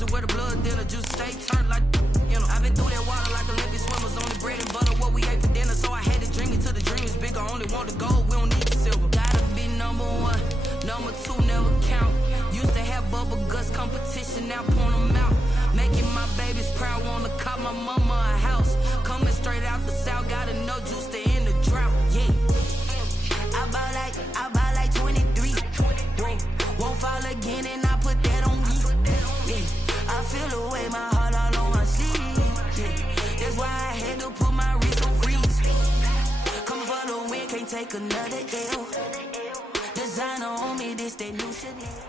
pussy where the blood dinner juice stay turned like, you know. I've been through that water like Olympic swimmers, only bread and butter what we ate for dinner. So I had to dream it till the dream is bigger. Only want the gold, we don't need the silver. Gotta be number one, number two never count. Used to have bubble guts competition, now point them out. Making my babies proud, wanna cop my mama a house. Coming straight out the south, gotta know juice to end the drought. Yeah, I buy like 23. Won't fall again, and I put that on me. Yeah, I feel the way, my heart all on my sleeve. Yeah, that's why I had to put my wrist on freeze. Coming for the win, can't take another L. Designer on me, this that new Chanel.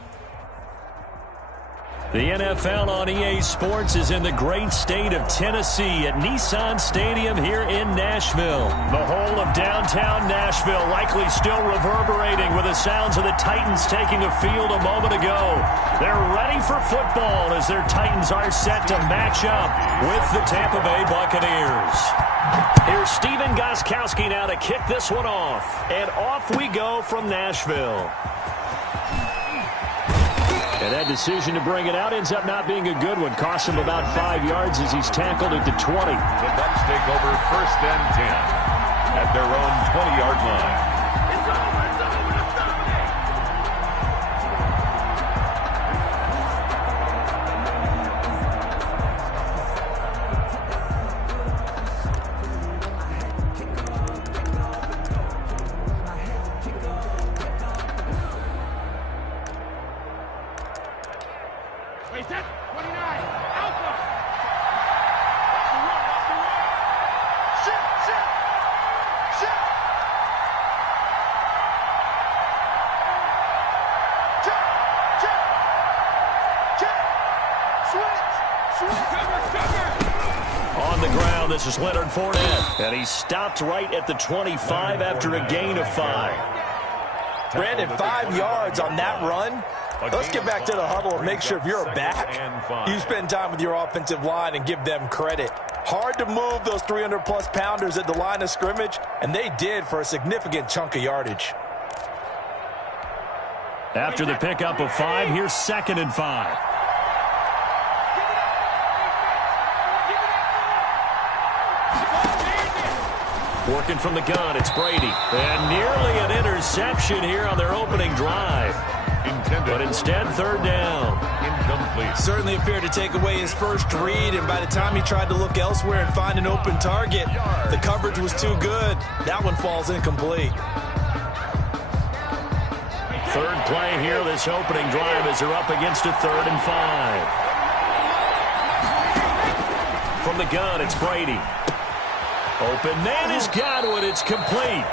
The NFL on EA Sports is in the great state of Tennessee at Nissan Stadium here in Nashville. The whole of downtown Nashville likely still reverberating with the sounds of the Titans taking a field a moment ago. They're ready for football as their Titans are set to match up with the Tampa Bay Buccaneers. Here's Stephen Gostkowski now to kick this one off. And off we go from Nashville. And that decision to bring it out ends up not being a good one. Costs him about 5 yards as he's tackled at the 20. The Bucs take over 1st and 10 at their own 20-yard line. On the ground, this is Leonard Fournette. And he stopped right at the 25 after a gain of 5. Brandon, 5 yards on that run. Let's get back to the huddle and make sure if you're a back, you spend time with your offensive line and give them credit. Hard to move those 300-plus pounders at the line of scrimmage, and they did for a significant chunk of yardage. After the pickup of 5, here's 2nd and 5. Working from the gun, it's Brady. And nearly an interception here on their opening drive. But instead, 3rd down. Incomplete. Certainly appeared to take away his first read, and by the time he tried to look elsewhere and find an open target, the coverage was too good. That one falls incomplete. 3rd play here, this opening drive, as they're up against a 3rd and 5. From the gun, it's Brady. Open man is Godwin. It's complete.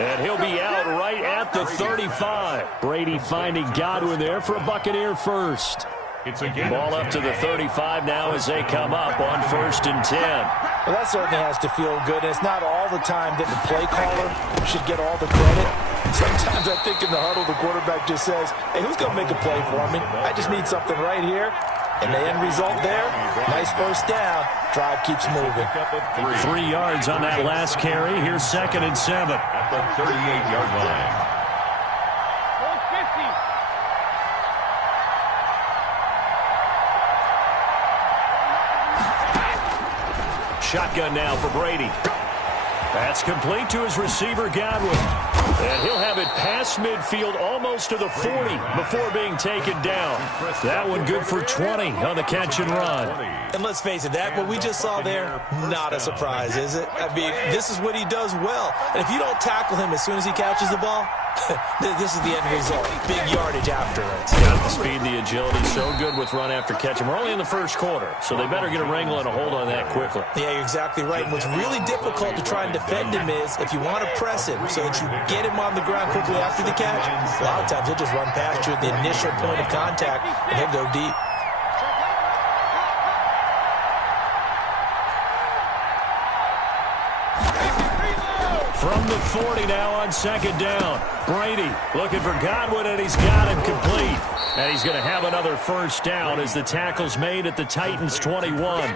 And he'll be out right at the 35. Brady finding Godwin there for a Buccaneer first. It's a ball up to the 35 now as they come up on 1st and 10. Well, that certainly has to feel good. It's not all the time that the play caller should get all the credit. Sometimes I think in the huddle, the quarterback just says, hey, who's going to make a play for me? I just need something right here. And the end result there, nice first down. Drive keeps moving. 3 yards on that last carry. Here's 2nd and 7. At the 38-yard line. Shotgun now for Brady. That's complete to his receiver, Godwin. And he'll have it past midfield almost to the 40 before being taken down. That one good for 20 on the catch and run. And let's face it, that what we just saw there, not a surprise, is it? I mean, this is what he does well. And if you don't tackle him as soon as he catches the ball, this is the end result. Big yardage afterwards. Got the speed, the agility, so good with run after catch. And we're only in the first quarter, so they better get a wrangle and a hold on that quickly. Yeah, you're exactly right. And what's really difficult to try and defend him is if you want to press him so that you get him on the ground quickly after the catch, a lot of times he'll just run past you at the initial point of contact, and he'll go deep. From the 40 now on 2nd down. Brady looking for Godwin, and he's got him complete. And he's going to have another first down as the tackle's made at the Titans' 21.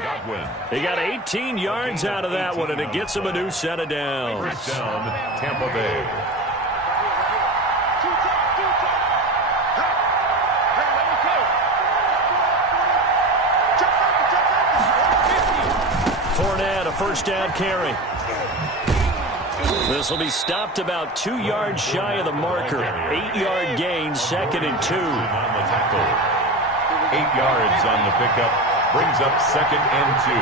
They got 18 yards out of that one, and it gets them a new set of downs. First down, Tampa Bay. Fournette, a first down carry. This will be stopped about 2 yards shy of the marker. 8-yard gain, 2nd and 2. On the tackle. 8 yards on the pickup. Brings up 2nd and 2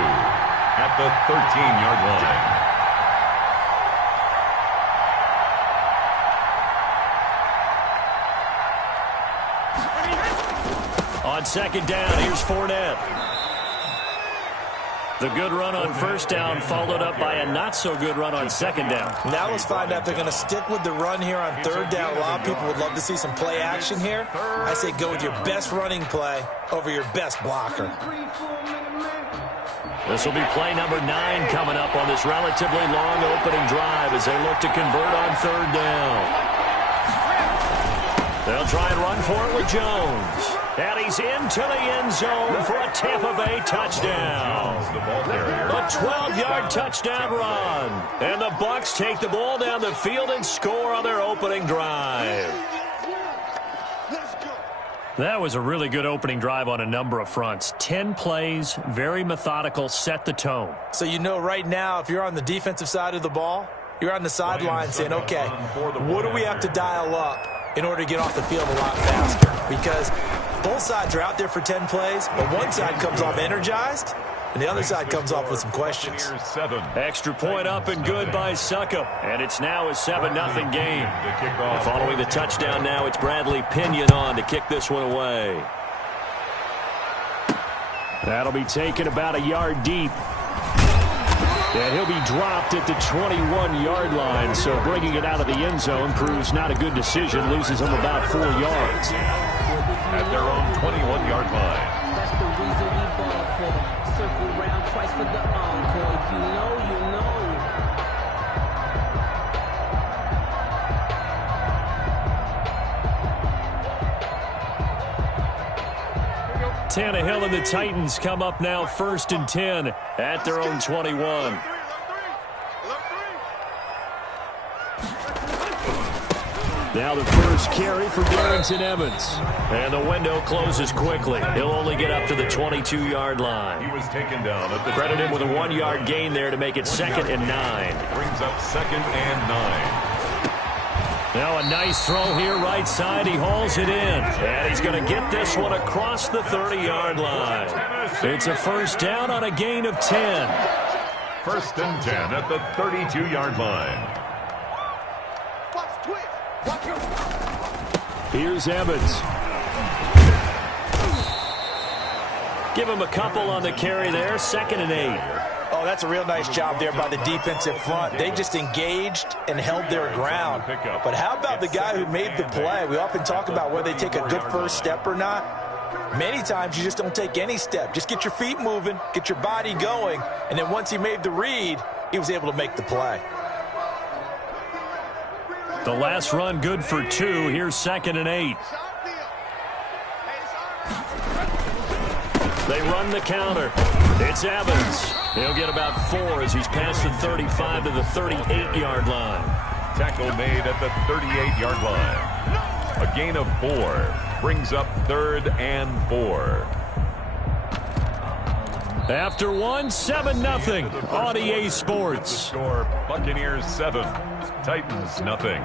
at the 13-yard line. On 2nd down, here's Fournette. The good run on first down followed up by a not-so-good run on 2nd down. Now let's find out if they're going to stick with the run here on 3rd down. A lot of people would love to see some play action here. I say go with your best running play over your best blocker. This will be play number 9 coming up on this relatively long opening drive as they look to convert on 3rd down. They'll try and run for it with Jones. And he's into the end zone for a Tampa Bay touchdown. A 12-yard touchdown run. And the Bucs take the ball down the field and score on their opening drive. That was a really good opening drive on a number of fronts. 10 plays, very methodical, set the tone. So you know right now, if you're on the defensive side of the ball, you're on the sideline saying, okay, what do we have to dial up in order to get off the field a lot faster? Because both sides are out there for 10 plays, but one side comes off energized, and the other side comes off with some questions. Extra point up and good by Succop. And it's now a 7-0 game. And following the touchdown now, it's Bradley Pinion on to kick this one away. That'll be taken about a yard deep. And he'll be dropped at the 21-yard line, so bringing it out of the end zone proves not a good decision, loses him about 4 yards. At their own 21-yard line. That's the reason we ball for. Circle round twice for the encore. If you know, you know. Tannehill and the Titans come up now 1st and 10 at their own 21. Now the first carry for Darrynton Evans. And the window closes quickly. He'll only get up to the 22-yard line. He was taken down at the Credit him with a 1-yard gain there to make it 2nd and 9. Brings up 2nd and 9. Now a nice throw here right side. He hauls it in. And he's going to get this one across the 30-yard line. It's a first down on a gain of 10. 1st and 10 at the 32-yard line. Here's Evans. Give him a couple on the carry there. 2nd and 8. Oh, that's a real nice job there by the defensive front. They just engaged and held their ground. But how about the guy who made the play? We often talk about whether they take a good first step or not. Many times you just don't take any step. Just get your feet moving, get your body going, and then once he made the read, he was able to make the play. The last run good for 2. Here's 2nd and 8. They run the counter. It's Evans. He'll get about 4 as he's past the 35 to the 38-yard line. Tackle made at the 38-yard line. A gain of 4. Brings up 3rd and 4. After 1, 7-0 on EA Sports. Score, Buccaneers 7, Titans nothing.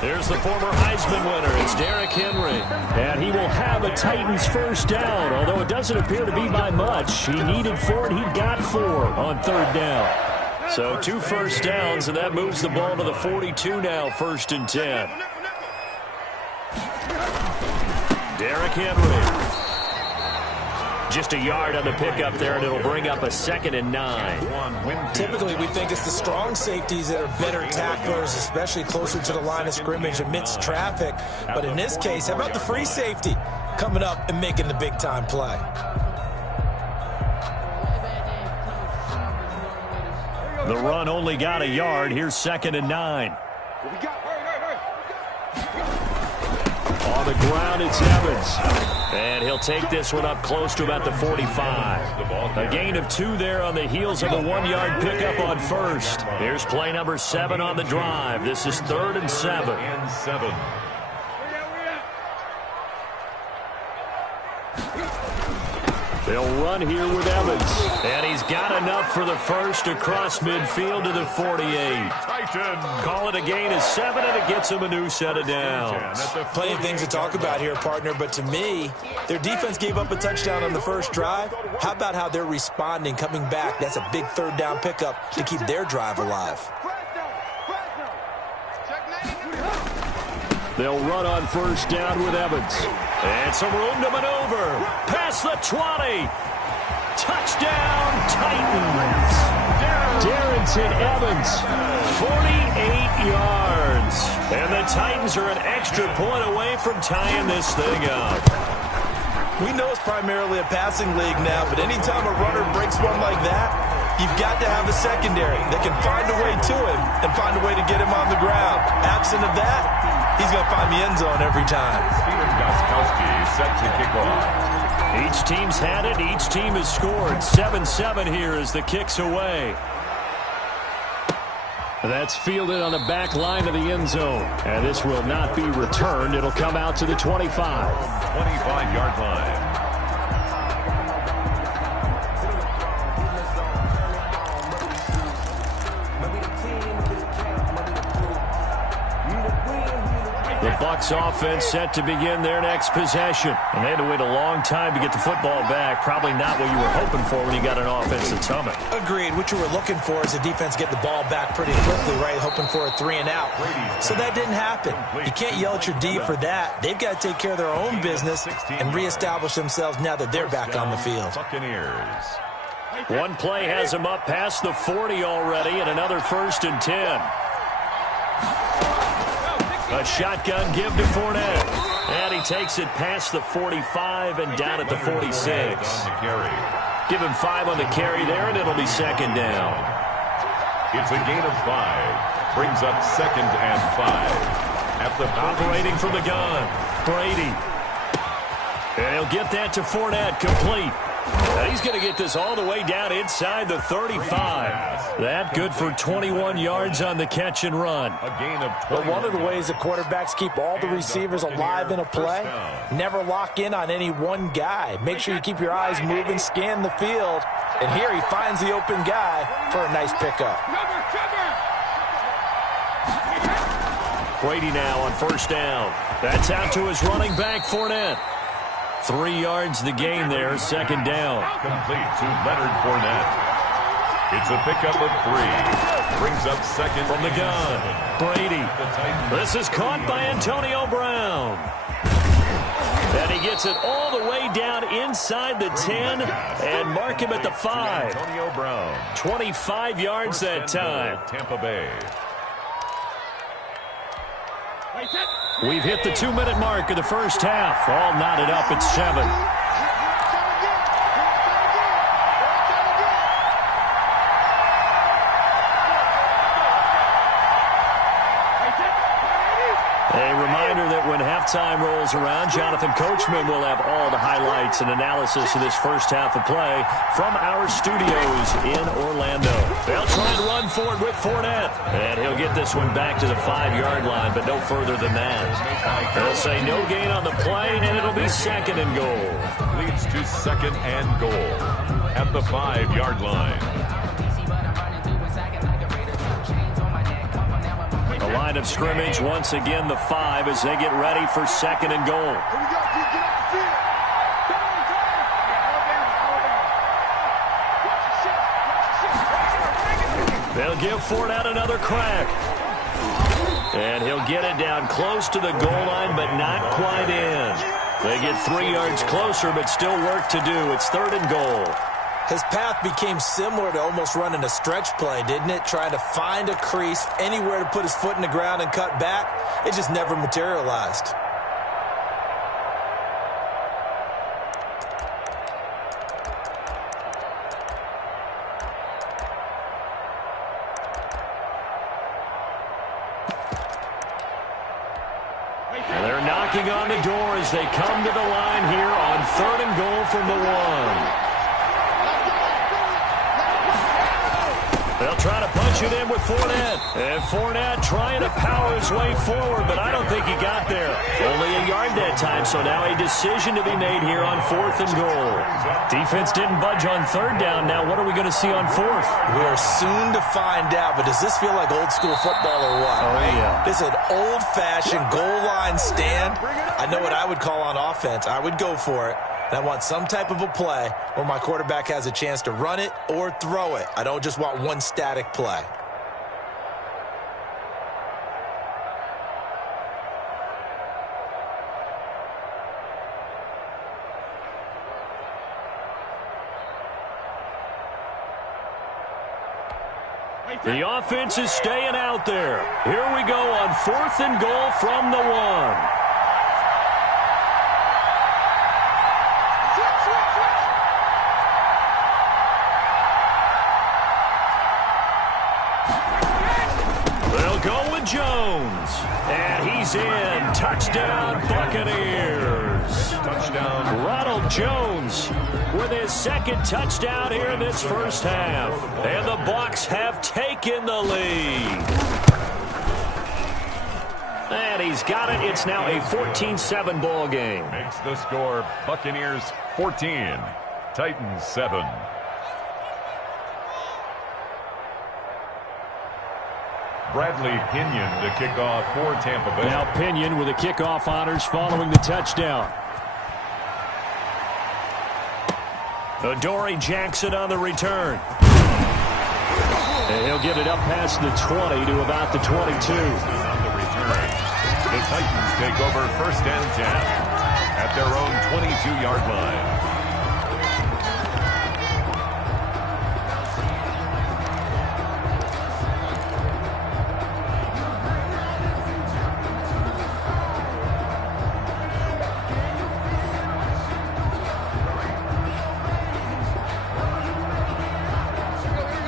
There's the former Heisman winner. It's Derrick Henry. And he will have a Titans first down, although it doesn't appear to be by much. He needed 4, and he got 4 on 3rd down. So 2 first downs, and that moves the ball to the 42 now, 1st and 10. Derrick Henry. Just a yard on the pickup there, and it'll bring up a 2nd and 9. Typically, we think it's the strong safeties that are better tacklers, especially closer to the line of scrimmage amidst traffic. But in this case, how about the free safety coming up and making the big-time play? The run only got a yard. Here's 2nd and 9. On the ground, it's Evans. And he'll take this one up close to about the 45. A gain of 2 there on the heels of a 1-yard pickup on first. Here's play number 7 on the drive. This is 3rd and 7. They'll run here with Evans. And he's got enough for the first across midfield to the 48. Call it a gain of 7, and it gets him a new set of downs. Plenty of things to talk about here, partner, but to me, their defense gave up a touchdown on the first drive. How about how they're responding, coming back? That's a big 3rd down pickup to keep their drive alive. They'll run on first down with Evans. And some room to maneuver. Past the 20. Touchdown, Titans. Darrynton Evans, 48 yards. And the Titans are an extra point away from tying this thing up. We know it's primarily a passing league now, but anytime a runner breaks one like that, you've got to have a secondary that can find a way to him and find a way to get him on the ground. Absent of that, he's going to find the end zone every time. Steven Gostkowski set to kick off. Each team's had it. Each team has scored. 7-7 here as the kick's away. That's fielded on the back line of the end zone. And this will not be returned. It'll come out to the 25. 25-yard line. The Bucs offense set to begin their next possession. And they had to wait a long time to get the football back. Probably not what you were hoping for when you got an offense that's humming. Agreed. What you were looking for is the defense get the ball back pretty quickly, right? Hoping for a 3 and out. So that didn't happen. You can't yell at your D for that. They've got to take care of their own business and reestablish themselves now that they're back on the field. Buccaneers. One play has them up past the 40 already, and another 1st and 10. A shotgun give to Fournette. And he takes it past the 45 and down at the 46. Give him 5 on the carry there, and it'll be 2nd down. It's a gain of 5. Brings up 2nd and 5. At the operating from the gun, Brady. And he'll get that to Fournette, complete. And he's going to get this all the way down inside the 35. That good for 21 yards on the catch and run. A gain of 20. But one of the ways the quarterbacks keep all the receivers alive in a play, never lock in on any one guy. Make sure you keep your eyes moving, scan the field. And here he finds the open guy for a nice pickup. Brady now on 1st down. That's out to his running back, Fournette. 3 yards the gain there, 2nd down. Complete to Leonard Fournette. It's a pickup of 3. Brings up 2nd from the gun. Brady. This is caught by Antonio Brown. And he gets it all the way down inside the 10 and mark him at the 5. Antonio Brown. 25 yards that time. Tampa Bay. We've hit the 2-minute mark of the first half. All knotted up at 7. A reminder that when halftime rolls around, Jonathan Coachman will have all the highlights and analysis of this first half of play from our studios in Orlando. They'll try and run forward with Fournette. And he'll get this one back to the 5-yard line, but no further than that. They'll say no gain on the play, and it'll be 2nd and goal. Leads to 2nd and goal at the 5-yard line. The line of scrimmage, once again, the 5 as they get ready for 2nd and goal. They'll give Fournette another crack. And he'll get it down close to the goal line, but not quite in. They get 3 yards closer, but still work to do. It's 3rd and goal. His path became similar to almost running a stretch play, didn't it? Trying to find a crease, anywhere to put his foot in the ground and cut back. It just never materialized. They're knocking on the door as they come to the line here on 3rd and goal from the 1. They'll try to punch it in with Fournette. And Fournette trying to power his way forward, but I don't think he got there. Only a yard that time, so now a decision to be made here on 4th and goal. Defense didn't budge on 3rd down. Now what are we going to see on 4th? We are soon to find out, but does this feel like old school football or what? Oh, right? Yeah. This is an old-fashioned goal line stand. I know what I would call on offense. I would go for it. And I want some type of a play where my quarterback has a chance to run it or throw it. I don't just want one static play. The offense is staying out there. Here we go on 4th and goal from the 1. Jones, and he's in. Touchdown, Buccaneers. Touchdown. Ronald Jones with his 2nd touchdown here in this first half. And the Bucs have taken the lead. And he's got it. It's now a 14-7 ball game. Makes the score Buccaneers 14, Titans 7. Bradley Pinion to kick off for Tampa Bay. Now Pinion with the kickoff honors following the touchdown. Adoree Jackson on the return. And he'll get it up past the 20 to about the 22. On the return, the Titans take over 1st and 10 at their own 22-yard line.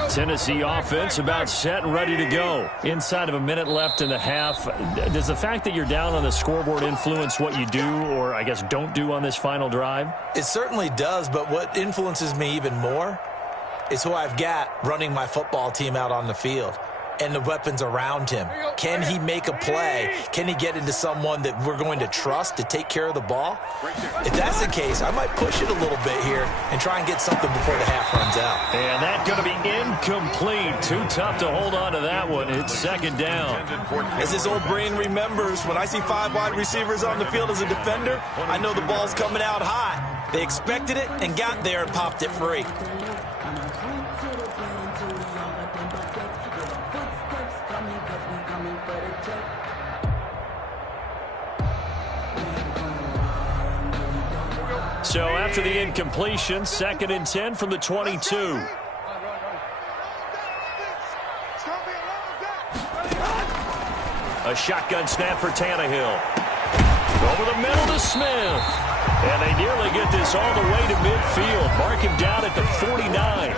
Tennessee offense about set and ready to go. Inside of a minute left in the half. Does the fact that you're down on the scoreboard influence what you do or, I guess, don't do on this final drive? It certainly does, but what influences me even more is who I've got running my football team out on the field and the weapons around him. Can he make a play? Can he get into someone that we're going to trust to take care of the ball? If that's the case, I might push it a little bit here and try and get something before the half runs out. And that's going to be incomplete. Too tough to hold on to that one. It's 2nd down. As this old brain remembers, when I see 5 wide receivers on the field as a defender, I know the ball's coming out high. They expected it and got there and popped it free. So after the incompletion, 2nd and 10 from the 22. A shotgun snap for Tannehill. Over the middle to Smith. And they nearly get this all the way to midfield. Mark him down at the 49.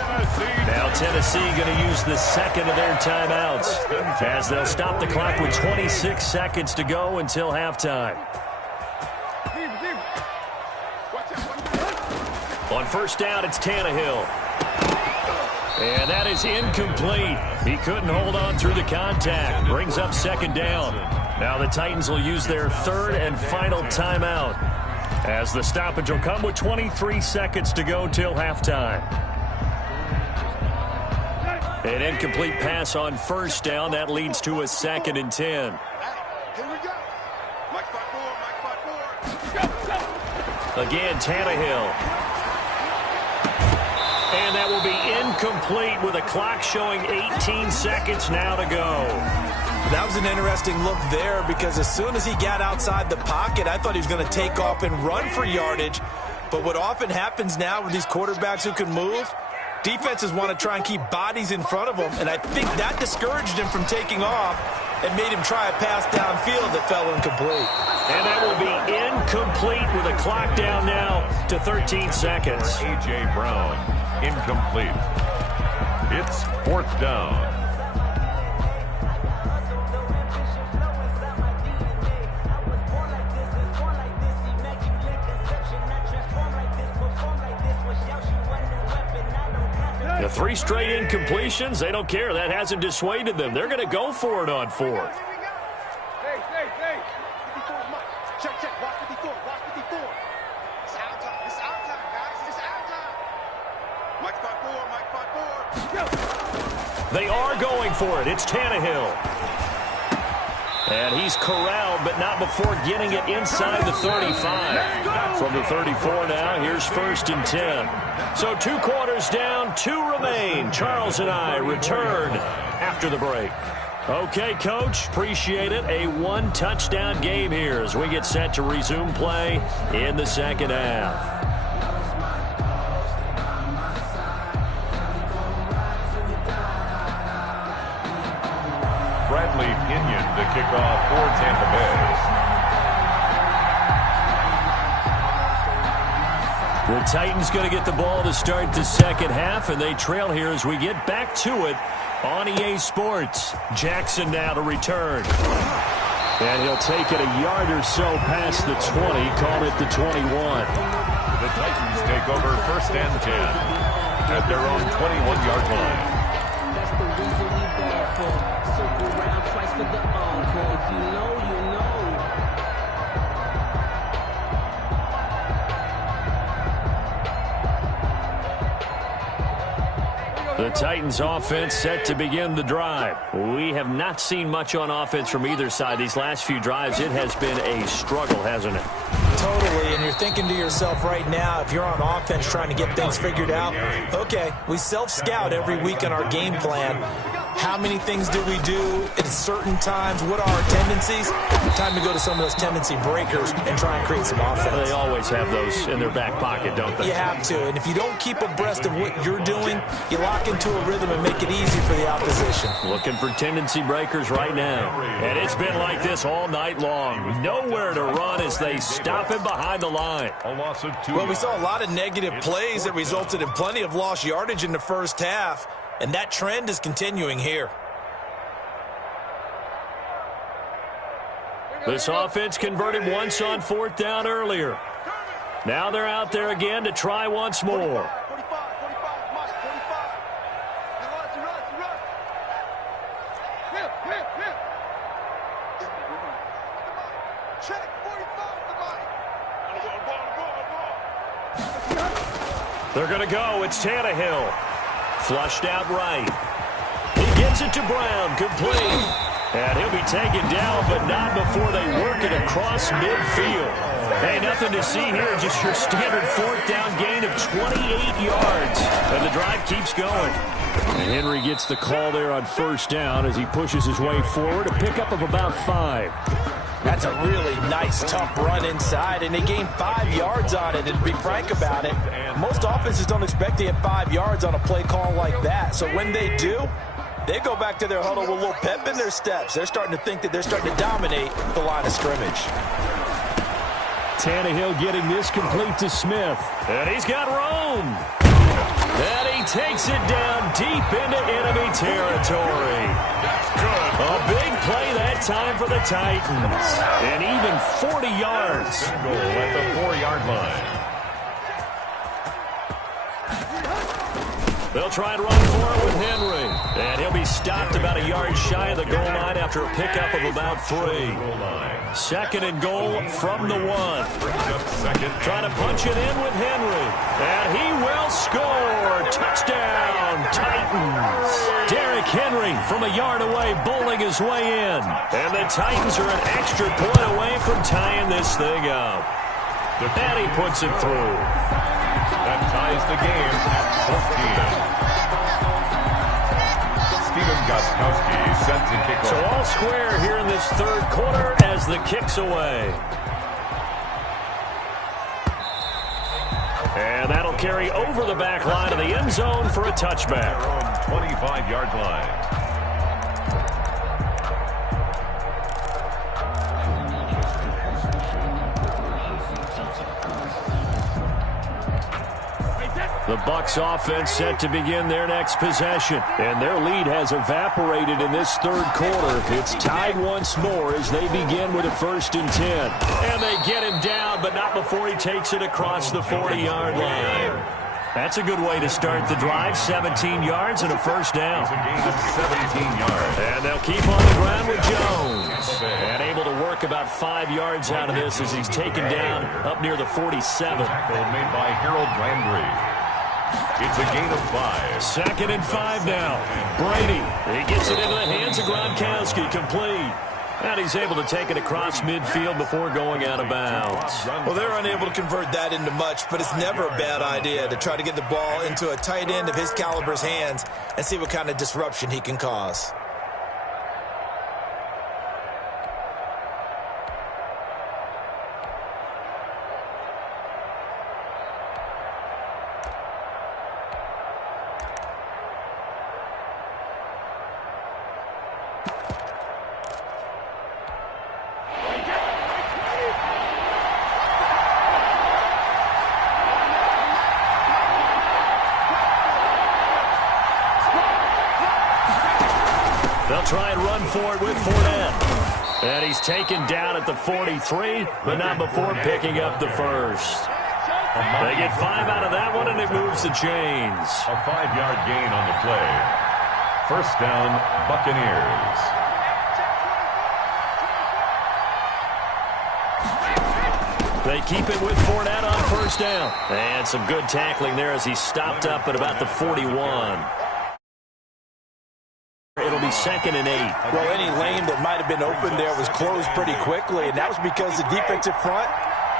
Now Tennessee going to use the 2nd of their timeouts as they'll stop the clock with 26 seconds to go until halftime. On 1st down, it's Tannehill. And that is incomplete. He couldn't hold on through the contact. Brings up 2nd down. Now the Titans will use their 3rd and final timeout as the stoppage will come with 23 seconds to go till halftime. An incomplete pass on 1st down. That leads to a 2nd and 10. Again, Tannehill. And that will be incomplete with a clock showing 18 seconds now to go. That was an interesting look there because as soon as he got outside the pocket, I thought he was going to take off and run for yardage. But what often happens now with these quarterbacks who can move, defenses want to try and keep bodies in front of them, and I think that discouraged him from taking off and made him try a pass downfield that fell incomplete. And that will be incomplete with a clock down now to 13 seconds. A.J. Brown, incomplete. It's 4th down. The 3 straight incompletions, they don't care. That hasn't dissuaded them. They're going to go for it on 4th. Hey. Check. Watch 54. It's our time. It's our time, guys. It's our time. Mike 5-4. They are going for it. It's Tannehill. And he's corralled, but not before getting it inside the 35. From the 34 now, here's 1st and 10. So 2 quarters down, 2 remain. Charles and I return after the break. Okay, Coach, appreciate it. A 1-touchdown game here as we get set to resume play in the second half. Bradley Pinion, the kickoff for Tampa Bay. The Titans going to get the ball to start the second half, and they trail here as we get back to it on EA Sports. Jackson now to return. And he'll take it a yard or so past the 20, call it the 21. The Titans take over 1st and 10 at their own 21-yard line. That's the reason we ball for. Circle round twice for the encore. If you know, you know. The Titans offense set to begin the drive. We have not seen much on offense from either side. These last few drives, it has been a struggle, hasn't it? Totally, and you're thinking to yourself right now, if you're on offense trying to get things figured out, okay, we self-scout every week in our game plan. How many things do we do at certain times? What are our tendencies? Time to go to some of those tendency breakers and try and create some offense. They always have those in their back pocket, don't they? You have to, and if you don't keep abreast of what you're doing, you lock into a rhythm and make it easy for the opposition. Looking for tendency breakers right now. And it's been like this all night long. Nowhere to run as they stop him behind the line. A loss of 2. Well, we saw a lot of negative plays that resulted in plenty of lost yardage in the first half, and that trend is continuing here. This offense converted once on 4th down earlier. Now they're out there again to try once more. 45, Mike, 45. You run. Hit. Check, 45 to Mike. They're going to go. It's Tannehill. Flushed out right. He gets it to Brown. Complete. And he'll be taken down, but not before they work it across midfield. Hey, nothing to see here. Just your standard 4th down gain of 28 yards. And the drive keeps going. And Henry gets the call there on 1st down as he pushes his way forward. A pickup of about 5. That's a really nice, tough run inside, and they gained 5 yards on it. And to be frank about it, most offenses don't expect to get 5 yards on a play call like that. So when they do, they go back to their huddle with a little pep in their steps. They're starting to think that they're starting to dominate the line of scrimmage. Tannehill getting this complete to Smith. And he's got room. And he takes it down deep into enemy territory. That's good. A big play that time for the Titans. And even 40 yards. Goal at the 4-yard line. They'll try and run for it with Henry. And he'll be stopped about a yard shy of the goal line after a pickup of about 3. 2nd and goal from the 1. Trying to punch it in with Henry. And he will score. Touchdown, Titans. Derrick Henry from a yard away bowling his way in. And the Titans are an extra point away from tying this thing up. And he puts it through. That ties the game at 14. Stephen Gostkowski set to kick off. So all square here in this third quarter as the kick's away. And that'll carry over the back line of the end zone for a touchback. Their own 25-yard line. The Bucs offense set to begin their next possession. And their lead has evaporated in this third quarter. It's tied once more as they begin with a 1st and 10. And they get him down, but not before he takes it across the 40-yard line. That's a good way to start the drive. 17 yards and a first down. It's a gain of 17 yards. And they'll keep on the ground with Jones. And able to work about 5 yards out of this as he's taken down up near the 47. Tackle made by Harold Landry. It's a gain of 5. 2nd and 5 now. Brady, he gets it into the hands of Gronkowski, complete. And he's able to take it across midfield before going out of bounds. Well, they're unable to convert that into much, but it's never a bad idea to try to get the ball into a tight end of his caliber's hands and see what kind of disruption he can cause. They'll try and run for it with Fournette. And he's taken down at the 43, but not before picking up the first. They get 5 out of that one, and it moves the chains. A 5-yard gain on the play. First down, Buccaneers. They keep it with Fournette on first down. And some good tackling there as he stopped up at about the 41. It'll be 2nd and 8. Well, any lane that might have been open there was closed pretty quickly, and that was because the defensive front,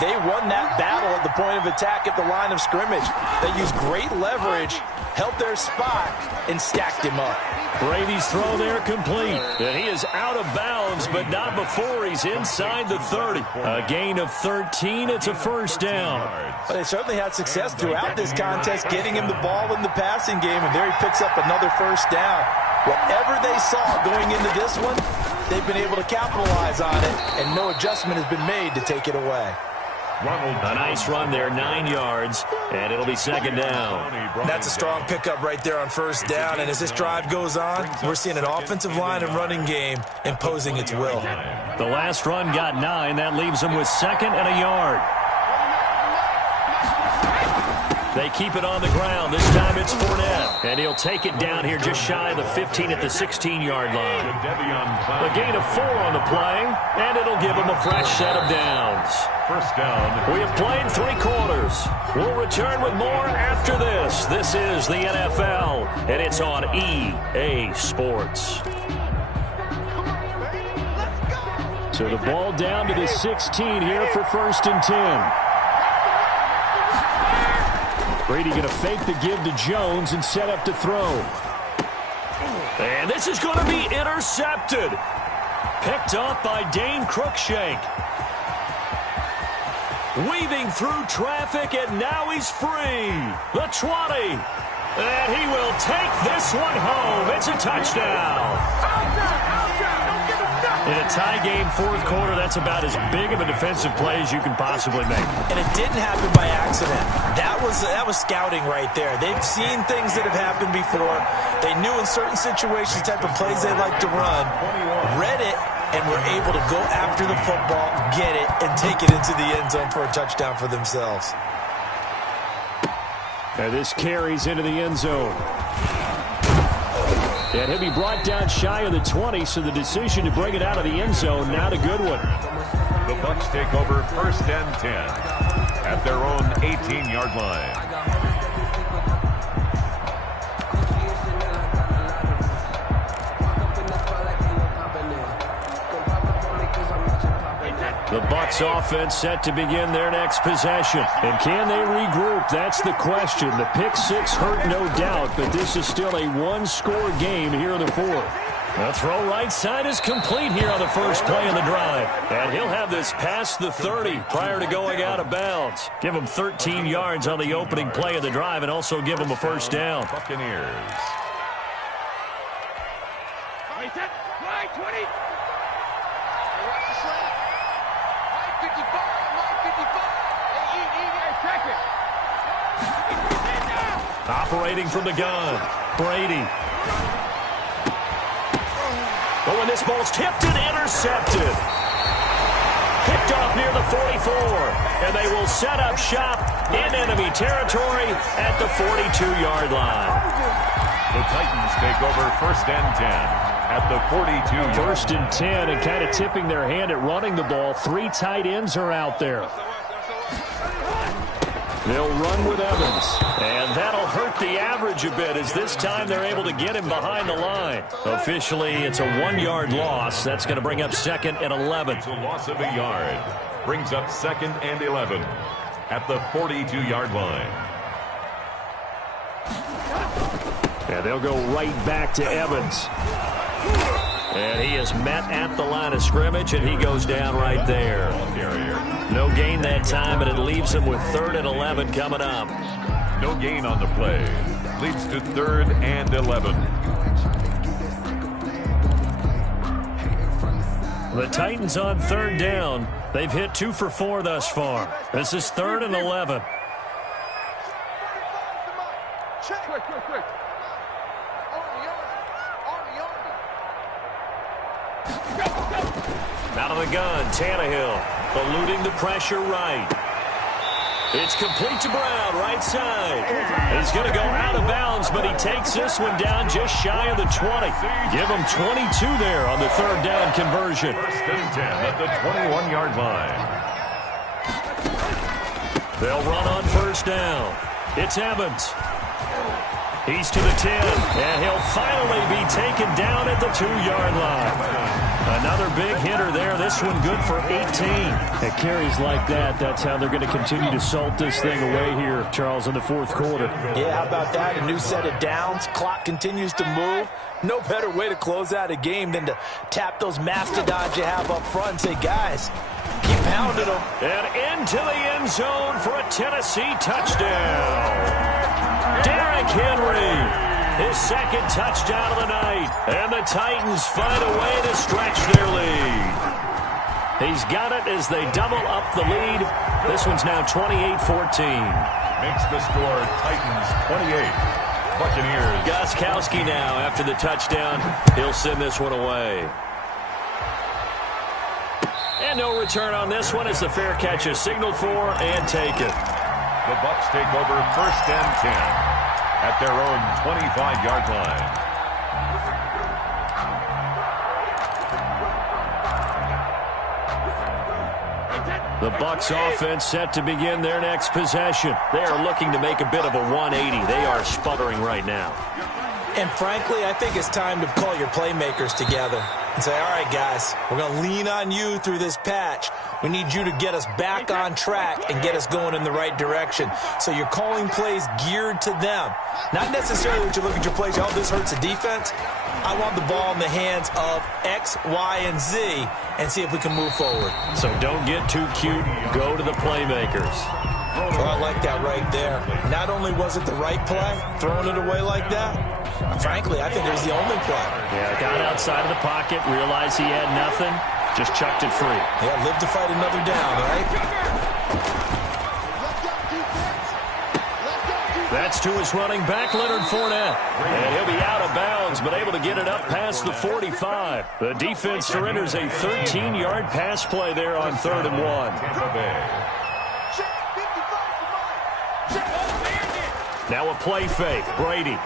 they won that battle at the point of attack at the line of scrimmage. They used great leverage, held their spot, and stacked him up. Brady's throw there complete. And he is out of bounds, but not before he's inside the 30. A gain of 13. It's a first down. Well, they certainly had success throughout this contest getting him the ball in the passing game, and there he picks up another first down. Whatever they saw going into this one, they've been able to capitalize on it, and no adjustment has been made to take it away. A nice run there, 9 yards, and it'll be 2nd down. That's a strong pickup right there on first down, and as this drive goes on, we're seeing an offensive line and running game imposing its will. The last run got 9. That leaves them with 2nd and a yard. They keep it on the ground. This time it's Fournette. And he'll take it down here just shy of the 15 at the 16-yard line. A gain of 4 on the play, and it'll give him a fresh set of downs. First down. We have played 3 quarters. We'll return with more after this. This is the NFL, and it's on EA Sports. So the ball down to the 16 here for 1st and 10. Brady going to fake the give to Jones and set up to throw. And this is going to be intercepted. Picked off by Dane Cruikshank. Weaving through traffic, and now he's free. The 20. And he will take this one home. It's a touchdown. In a tie game, 4th quarter, that's about as big of a defensive play as you can possibly make. And it didn't happen by accident. That was scouting right there. They've seen things that have happened before. They knew in certain situations the type of plays they like to run, read it, and were able to go after the football, get it, and take it into the end zone for a touchdown for themselves. And this carries into the end zone. And he'll be brought down shy of the 20, so the decision to bring it out of the end zone, not a good one. The Bucs take over 1st and 10 at their own 18-yard line. The Bucs offense set to begin their next possession. And can they regroup? That's the question. The pick six hurt, no doubt, but this is still a one-score game here in the fourth. The throw right side is complete here on the first play of the drive. And he'll have this past the 30 prior to going out of bounds. Give him 13 yards on the opening play of the drive and also give him a first down. Buccaneers. Right 20. Watch the slant. Right 55. Right 55. Hey, check it. Operating from the gun, Brady. But when this ball's tipped and intercepted. Picked off near the 44. And they will set up shop in enemy territory at the 42-yard line. The Titans take over first and 10. At the 42-yard. First and 10 and kind of tipping their hand at running the ball. 3 tight ends are out there. They'll run with Evans. And that'll hurt the average a bit as this time they're able to get him behind the line. Officially, it's a 1-yard loss. That's going to bring up second and 11. It's a loss of a yard. Brings up second and 11 at the 42-yard line. And they'll go right back to Evans. And he is met at the line of scrimmage, and he goes down right there. No gain that time, and it leaves him with 3rd and 11 coming up. No gain on the play. Leads to 3rd and 11. The Titans on 3rd down. They've hit 2 for 4 thus far. This is 3rd and 11. Quick. Out of the gun, Tannehill eluding the pressure right. It's complete to Brown, right side. He's going to go out of bounds, but he takes this one down just shy of the 20. Give him 22 there on the 3rd down conversion. First and 10 at the 21-yard line. They'll run on 1st down. It's Evans. He's to the 10, and he'll finally be taken down at the 2-yard line. Another big hitter there. This one good for 18. At carries like that, that's how they're going to continue to salt this thing away here, Charles, in the 4th quarter. Yeah, how about that? A new set of downs. Clock continues to move. No better way to close out a game than to tap those mastodons you have up front and say, guys, keep pounding them. And into the end zone for a Tennessee touchdown. Derrick Henry. His 2nd touchdown of the night. And the Titans find a way to stretch their lead. He's got it as they double up the lead. This one's now 28-14. Makes the score Titans 28. Buccaneers. Gostkowski now after the touchdown. He'll send this one away. And no return on this one as the fair catch is signaled for and taken. The Bucs take over first and 10. At their own 25-yard line. The Bucs offense set to begin their next possession. They are looking to make a bit of a 180. They are sputtering right now. And frankly, I think it's time to call your playmakers together and say, all right, guys, we're going to lean on you through this patch. We need you to get us back on track and get us going in the right direction. So you're calling plays geared to them. Not necessarily that you look at your plays, oh, this hurts the defense. I want the ball in the hands of X, Y, and Z and see if we can move forward. So don't get too cute. Go to the playmakers. Oh, I like that right there. Not only was it the right play, throwing it away like that, frankly, I think it was the only play. Yeah, got outside of the pocket, realized he had nothing, just chucked it free. Yeah, live to fight another down, right? That's to his running back, Leonard Fournette. And he'll be out of bounds, but able to get it up past the 45. The defense surrenders a 13-yard pass play there on 3rd and 1. Now a play fake, Brady.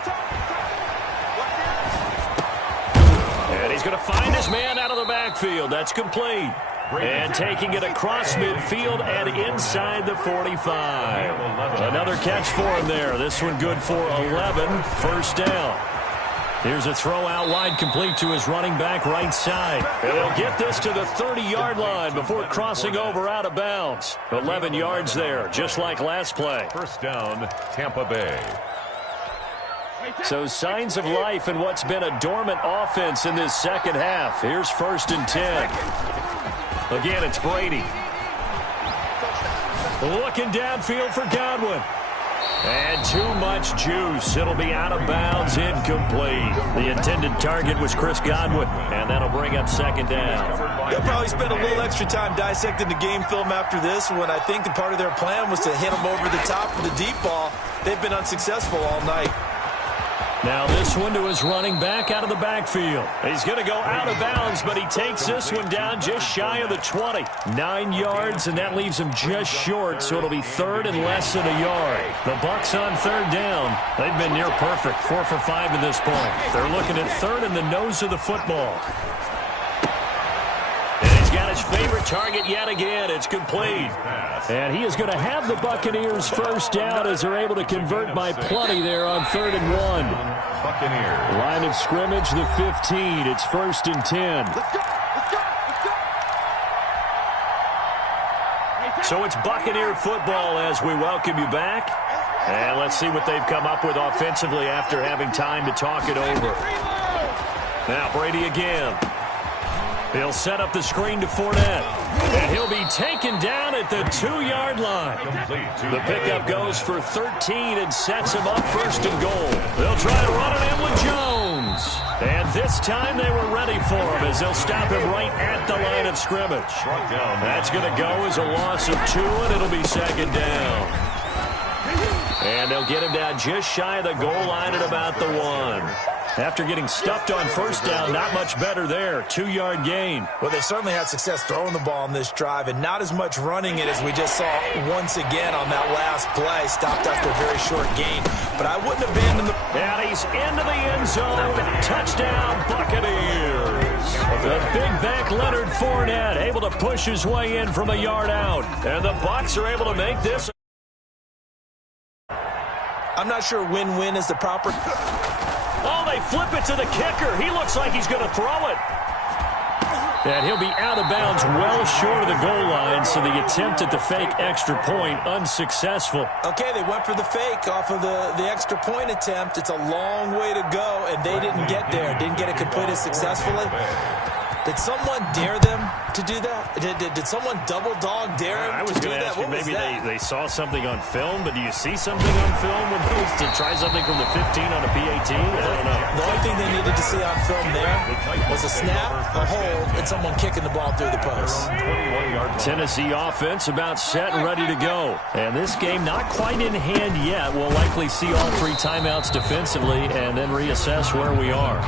And he's going to find his man out of the backfield. That's complete. And taking it across midfield and inside the 45. Another catch for him there. This one good for 11. First down. Here's a throw out wide, complete to his running back right side. And they'll get this to the 30-yard line before crossing over out of bounds. 11 yards there, just like last play. First down, Tampa Bay. So signs of life in what's been a dormant offense in this second half. Here's 1st and 10. Again, it's Brady. Looking downfield for Godwin. And too much juice. It'll be out of bounds, incomplete. The intended target was Chris Godwin, and that'll bring up 2nd down. They'll probably spend a little extra time dissecting the game film after this when I think the part of their plan was to hit them over the top of the deep ball. They've been unsuccessful all night. Now this one to his running back out of the backfield. He's going to go out of bounds, but he takes this one down just shy of the 20. 9 yards, and that leaves him just short, so it'll be 3rd and less than a yard. The Bucs on 3rd down. They've been near perfect, 4 for 5 at this point. They're looking at 3rd in the nose of the football. And he's got his favorite target yet again. It's complete. And he is going to have the Buccaneers 1st down as they're able to convert by plenty there on 3rd and 1. Buccaneers. Line of scrimmage, the 15. It's 1st and 10. So it's Buccaneer football as we welcome you back. And let's see what they've come up with offensively after having time to talk it over. Now Brady again. He'll set up the screen to Fournette. And he'll be taken down at the 2-yard line. The pickup goes for 13 and sets him up 1st and goal. They'll try to run it in with Jones. And this time they were ready for him as they'll stop him right at the line of scrimmage. That's going to go as a loss of 2, and it'll be 2nd down. And they'll get him down just shy of the goal line at about the 1. After getting stuffed on 1st down, not much better there. 2-yard gain. Well, they certainly had success throwing the ball on this drive, and not as much running it as we just saw once again on that last play. Stopped after a very short gain, but I wouldn't abandon the... And he's into the end zone. Touchdown, Buccaneers. The big back Leonard Fournette able to push his way in from a yard out. And the Bucs are able to make this. I'm not sure win-win is the proper... Oh, they flip it to the kicker. He looks like he's going to throw it. And he'll be out of bounds well short of the goal line, so the attempt at the fake extra point unsuccessful. Okay, they went for the fake off of the extra point attempt. It's a long way to go, and they didn't get there. Didn't get it completed successfully. Did someone dare them to do that? Did someone double dog dare them to do that? I was going to ask you, maybe they saw something on film, but do you see something on film to try something from the 15 on a PAT? I don't know. The only thing they needed to see on film there was a snap, a hold, and someone kicking the ball through the post. Tennessee offense about set and ready to go. And this game not quite in hand yet. We'll likely see all 3 timeouts defensively and then reassess where we are.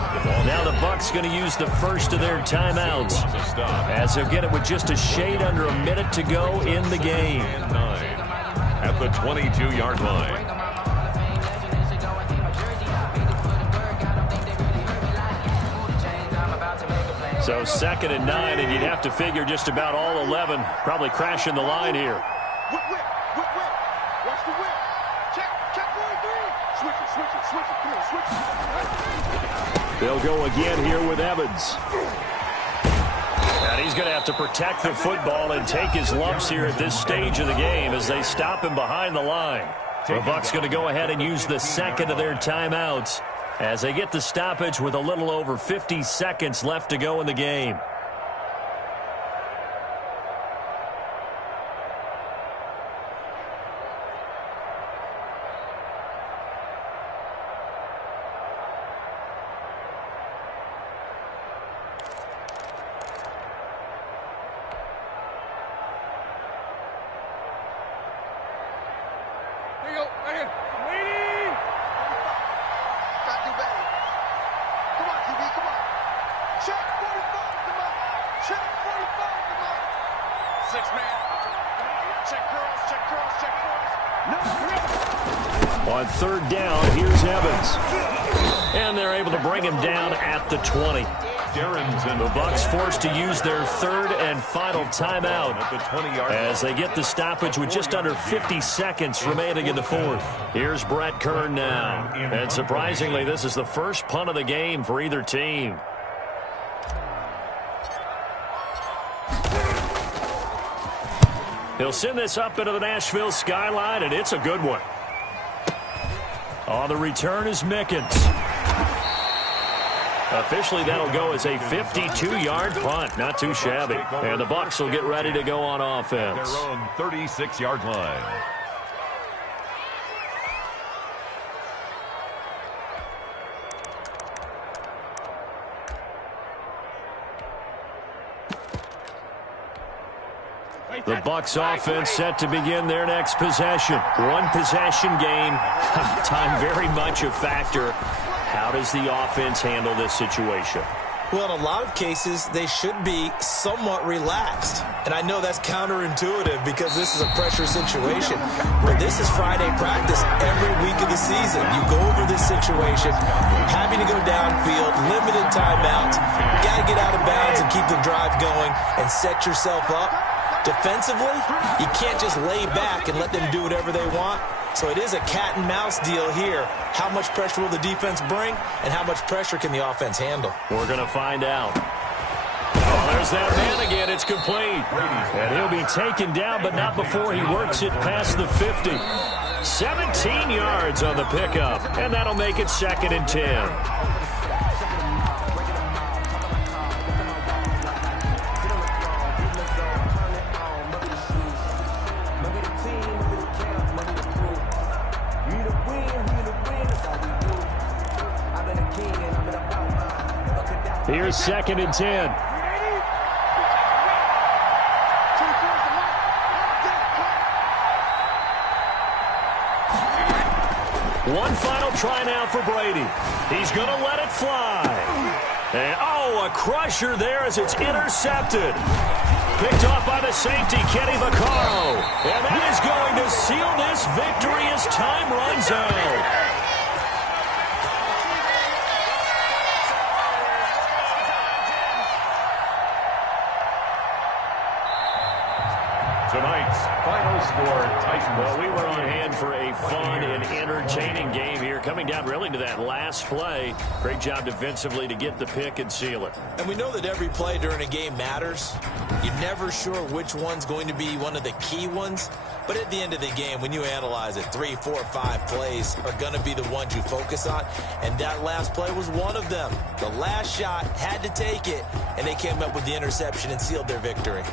Now the Bucs going to use the first of their timeouts as they'll get it with just a shade under a minute to go in the game. At the 22-yard line. So 2nd and 9, and you'd have to figure just about all 11 probably crashing the line here. Whip. Watch the whip. Check 43. Switch it. Come on, switch it. They'll go again here with Evans. And he's going to have to protect the football and take his lumps here at this stage of the game as they stop him behind the line. The Bucs going to go ahead and use the second of their timeouts as they get the stoppage with a little over 50 seconds left to go in the game. On 3rd down, here's Evans. And they're able to bring him down at the 20. The Bucks forced to use their third and final timeout at the 20-yard as they get the stoppage with just under 50 seconds remaining in the fourth. Here's Brett Kern now. And surprisingly, this is the first punt of the game for either team. He'll send this up into the Nashville skyline, and it's a good one. On the return is Mickens. Officially, that'll go as a 52-yard punt. Not too shabby. And the Bucks will get ready to go on offense. Their own 36-yard line. The Bucks offense set to begin their next possession. One possession game. Time very much a factor. How does the offense handle this situation? Well, in a lot of cases, they should be somewhat relaxed. And I know that's counterintuitive because this is a pressure situation. But this is Friday practice every week of the season. You go over this situation, having to go downfield, limited timeouts. You got to get out of bounds and keep the drive going and set yourself up. Defensively, you can't just lay back and let them do whatever they want. So it is a cat and mouse deal here. How much pressure will the defense bring, and how much pressure can the offense handle? We're going to find out. Oh, there's that man again. It's complete. And he'll be taken down, but not before he works it past the 50. 17 yards on the pickup, and that'll make it 2nd and 10. Here's 2nd and 10. One final try now for Brady. He's going to let it fly. And, a crusher there as it's intercepted. Picked off by the safety, Kenny Vaccaro. And that is going to seal this victory as time runs out. Tonight's final score, Titans. Well, we were on hand for a fun and entertaining game here. Coming down really to that last play. Great job defensively to get the pick and seal it. And we know that every play during a game matters. You're never sure which one's going to be one of the key ones. But at the end of the game, when you analyze it, 3, 4, 5 plays are going to be the ones you focus on. And that last play was one of them. The last shot had to take it, and they came up with the interception and sealed their victory.